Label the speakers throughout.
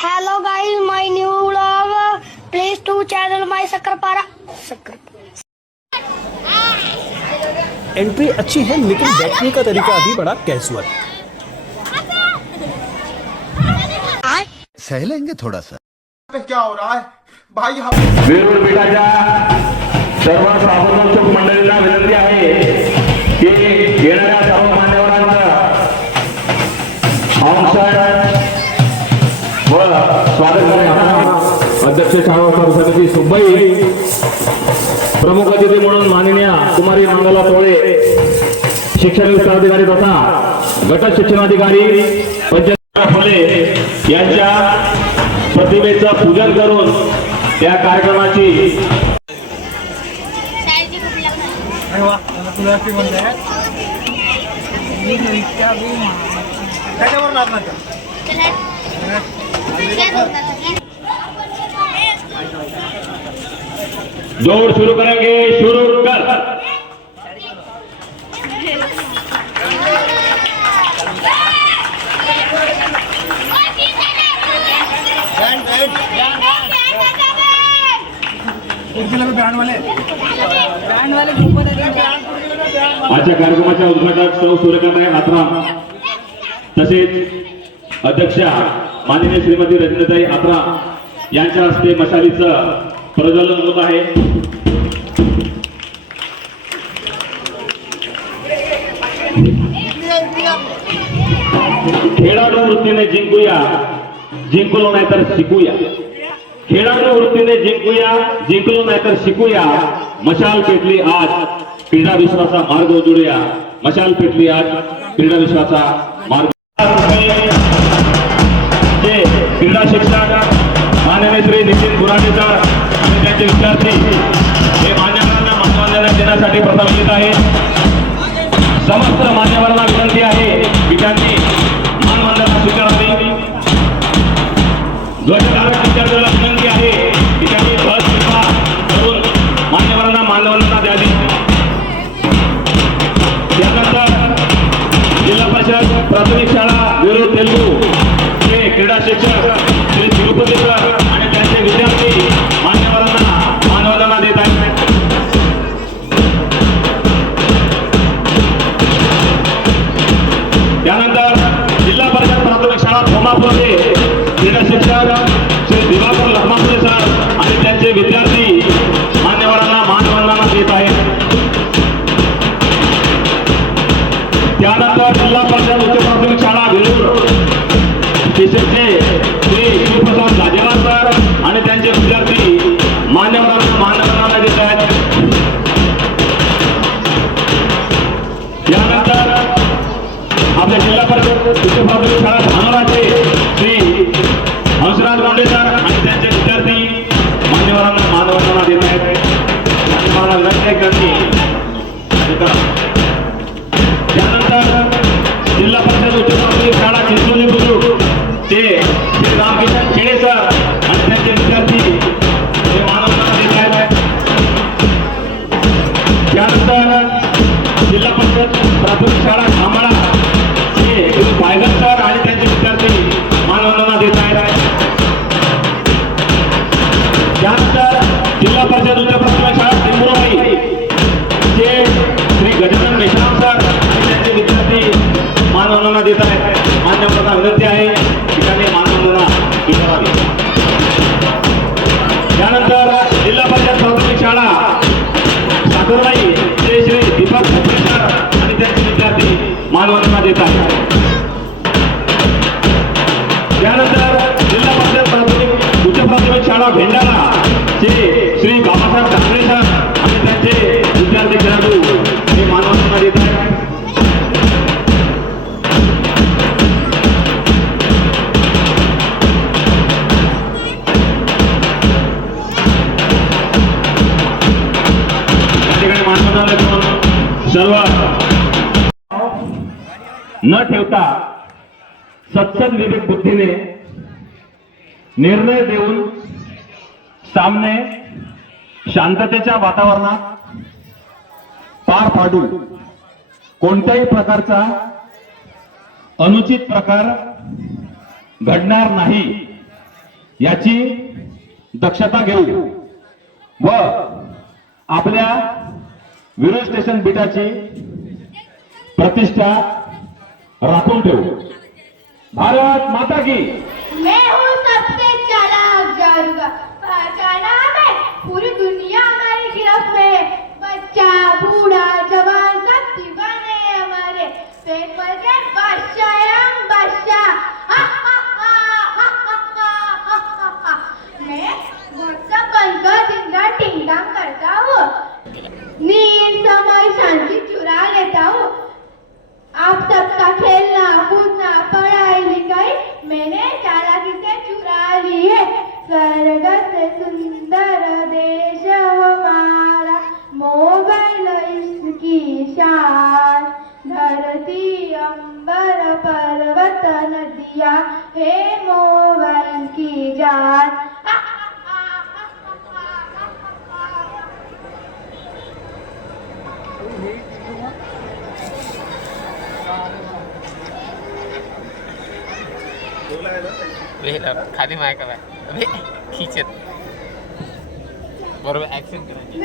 Speaker 1: Hello guys, my new vlog. Please to channel my Sakrapara. Sakar.
Speaker 2: Entry अच्छी है लेकिन बैठने का तरीका अभी बड़ा कैजुअल
Speaker 3: सह लेंगे थोड़ा सा।
Speaker 4: क्या हो रहा है? भाई हम
Speaker 5: वेरूळ पीठाच्या सर्व साबणोत्सव मंडळींना विनंती आहे की येणाऱ्या सर्व स्वागत अध्यक्ष शाळा समिती सुब्बाई. प्रमुख अतिथी म्हणून माननीय कुमारी मंगला तोळे. शिक्षण विस्तार अधिकारी तथा गट शिक्षणाधिकारी पंचायत फुले यांच्या प्रतिमेचं पूजन करून त्या कार्यक्रमाची जोर शुरू करेंगे शुरू कर। आजच्या कार्यक्रमाच्या उद्घाटक सौ सूर्यकांत आत्रा तसेच अध्यक्षा माननीय श्रीमती रजनीताई आत्रा यांच्या हस्ते मशालीचं प्रज्वलन होत आहे. खेळाडू वृत्तीने जिंकूया. जिंकलो नाही तर शिकूया. खेळाडू वृत्तीने जिंकूया जिंकलो नाही तर शिकूया. मशाल पेटली आज क्रीडा विश्वाचा मार्ग उजळूया. मशाल पेटली आज क्रीडा विश्वाचा मार्ग क्रीडा शिक्षक माननीय श्री नितीन बुराडेकर आणि त्यांचे विद्यार्थी हे मान्यवरांना मानवंदना देण्यासाठी प्रथम येत आहे समस्त मान्यवरांना साकोरबाई जय श्री दीपक आणि त्यांचे विद्यार्थी मालवणला देत सर्व न ठेवता सत्सद विवेक बुद्धीने निर्णय देऊन सामने शांततेच्या वातावरणात पार पाडू. कोणत्याही प्रकारचा अनुचित प्रकार घडणार नाही याची दक्षता घेऊ व आपल्या विरोध स्टेशन बिटाची प्रतिष्ठा राखून ठेवू. भारत माता की.
Speaker 6: पूरी दुनिया हमारी गिरफ्त में बच्चा बूढ़ा जवान सब दीवाने हमारे। पेट भर के बादशाह हम बादशाह। मैं बनकर दिन टिंगडांग करता हूँ। ni
Speaker 3: en. खाली माय का अबे खींचत. बरोबर ऍक्शन करायची.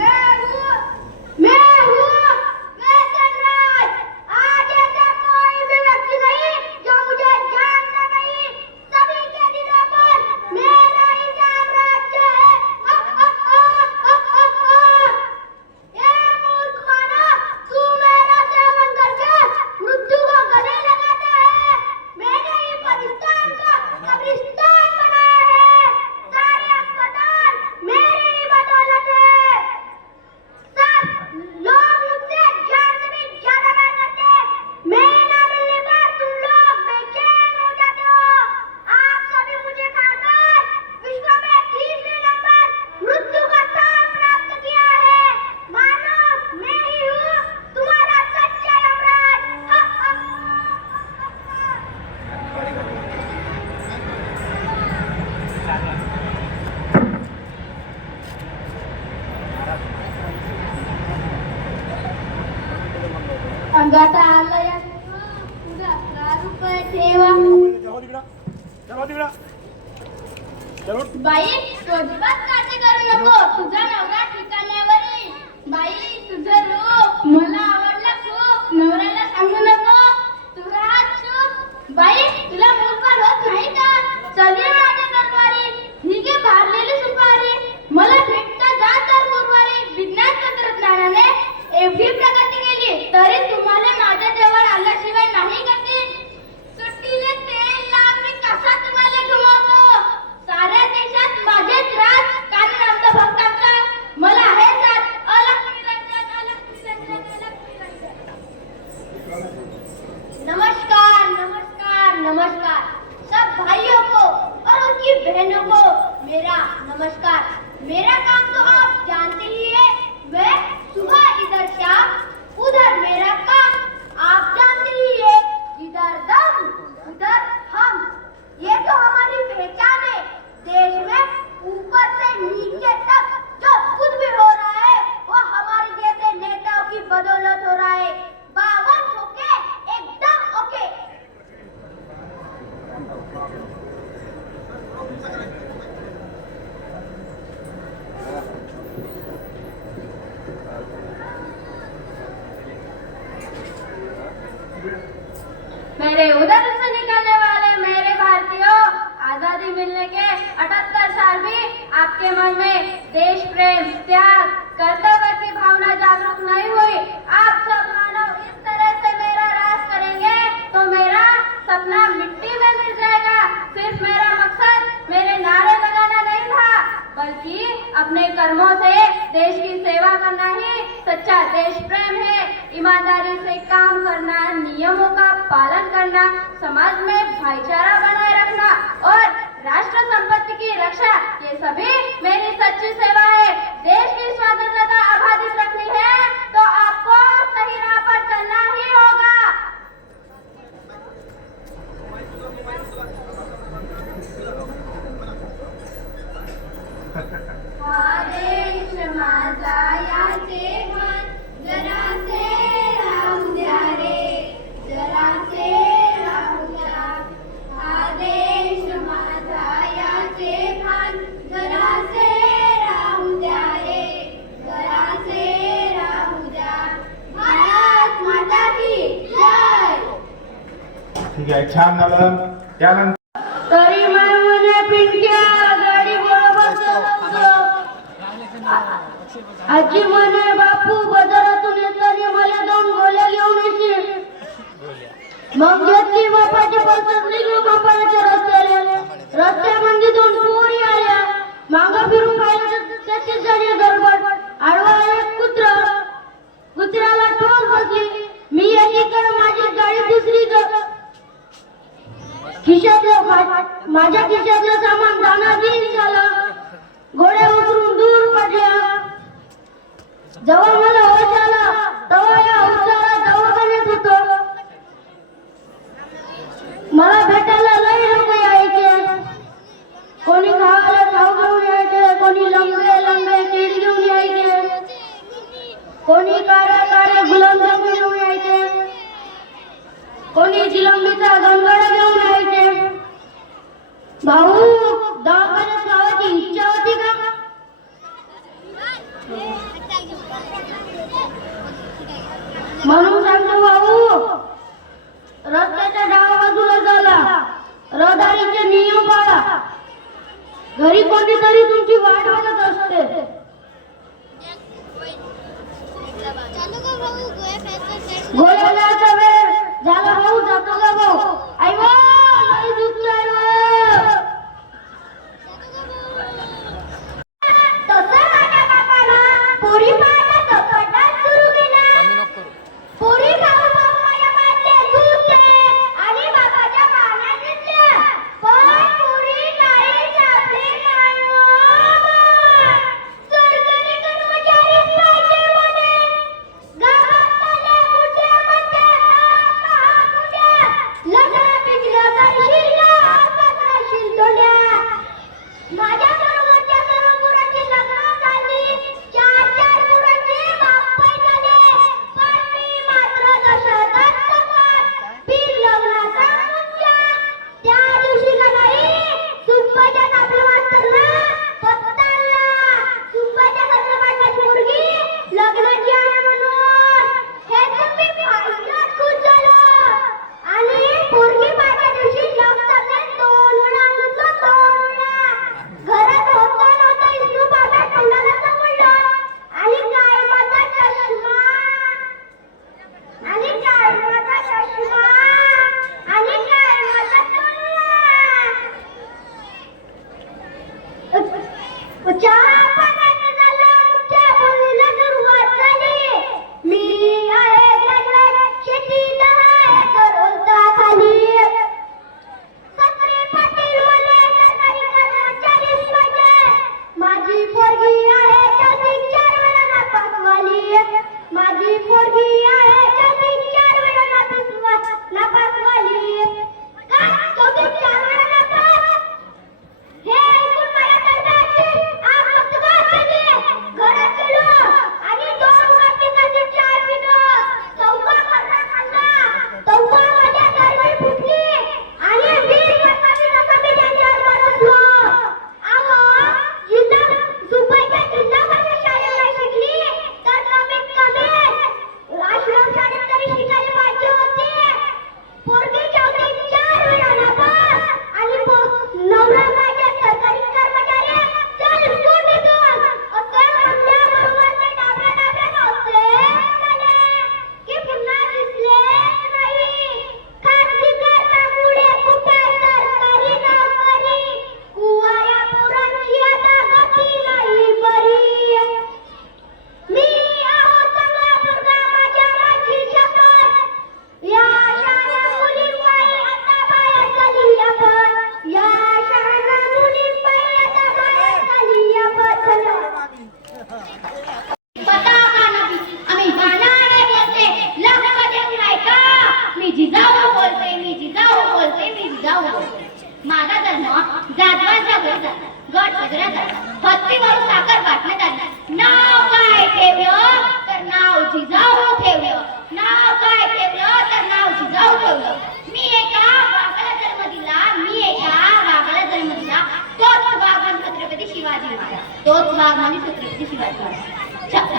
Speaker 6: मेरा नमस्कार। मेरा काम तो आप जानते ही है। मैं सुबह इधर शाम, उधर मेरा काम। आप जानते ही है, इधर दम, उधर हम। ये तो हमारी पहचान है। देश में ऊपर से नीचे तक जो कुछ भी हो रहा है, वो हमारे जैसे नेताओं की बदौलत हो रहा है। बावन ओके एकदम ओके मेरे उधर से निकलने वाले मेरे भारतीयों आज़ादी मिलने के अठहत्तर साल भी आपके मन में देश प्रेम त्याग कर्तव्य की भावना जागरूक नहीं हुई आप सब मानव इस तरह से मेरा राज करेंगे तो मेरा सपना मिट्टी में मिल जाएगा। सिर्फ़ मेरा मकसद मेरे नारे लगाना नहीं था, बल्कि अपने कर्मों से देश की सेवा करना ही सच्चा देश प्रेम है। ईमानदारी से काम करना, नियमों का पालन करना, समाज में भाईचारा बनाए रखना और राष्ट्र संपत्ति की रक्षा, ये सभी मेरी सच्ची सेवा है। देश की स्वतंत्रता अबाधित रखनी है तो आपको सही राह पर चलना ही होगा।
Speaker 4: त्यानंतर
Speaker 3: आजी म्हणे बापू बाजारातून येताना मला दोन गोल्या घेऊन येशील. मग घेतली बापाची पसंत निघलो बापाच्या रस्त्याला रस्त्यामध्ये दोन पोरी आल्या. माग फिरून पाहिलं त्याची जणी गडबड आडवा एक कुत्र. कुत्र्याला टोल बसली मी एकीकडे माझी गाडी दुसरी दुसरीकडे खिशातलं माझ्या खिशातलं सामान दानाबीन निघालं गोड्या उतरून दूर पडल्या जेव्हा मला होश आला तेव्हा या उतारा दवाखान्यात होत. मला भेटायला लय लोक यायचे. कोणी खावायला खाऊ घेऊन यायचे कोणी लंबे लंबे कीड घेऊन यायचे. कोणी काळे काळे गुलाम घेऊन यायचे. कोणी जिलंबीचा गंगाडा घेऊन भाऊ दवाखान्यात गावाची इच्छा होती का? म्हणून सांगतो भाऊ रस्त्याच्या डाव्या बाजूला झाला रहदारीचे नियम पाळा. घरी कोणीतरी तुमची वाट बघत असते. गोळ्याला वेळ. झाला भाऊ जातो का भाऊ.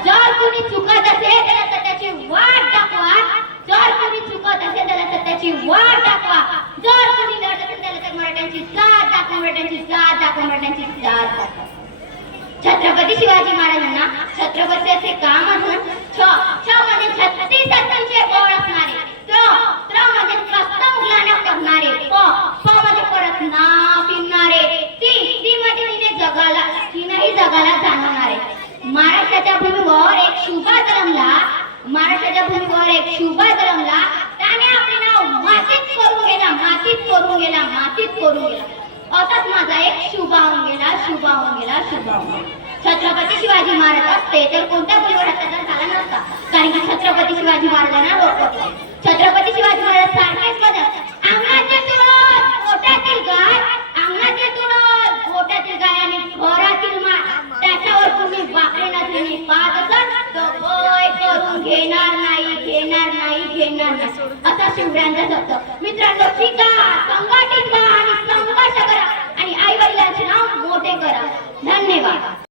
Speaker 3: जर कोणी चुकत असेल त्याला सत्याची वाट दाखवा.
Speaker 7: जर कोणी चुकत असेल त्याला वाट दाखवा. जर कोणी लढत असेल त्याला तर मराठ्यांची साथ दाखवा. मराठ्यांची साथ दाखवा. मराठ्यांची साथ दाखवा. छत्रपती शिवाजी महाराजांना छत्रपती असे काम महाराष्ट्राच्या भूमीवर एक शुभा रमला त्याने आपले नाव मातीत करून गेला मातीत करून गेला मातीत करून गेला. असाच माझा एक शुभा होऊन गेला शुभा होऊन गेला शुभा होऊन गेला. छत्रपती शिवाजी महाराज असते तर कोणत्या मुलीवर अत्याचार झाला नसता? कारण की छत्रपती शिवाजी महाराजांना रोखले घेणार नाही घेणार नाही घेणार नाही. असा शिवरायांचा शब्द मित्रांनो शिका संघटित व्हा आणि संघर्ष करा आणि आई वडिलांचे नाव मोठे करा. धन्यवाद.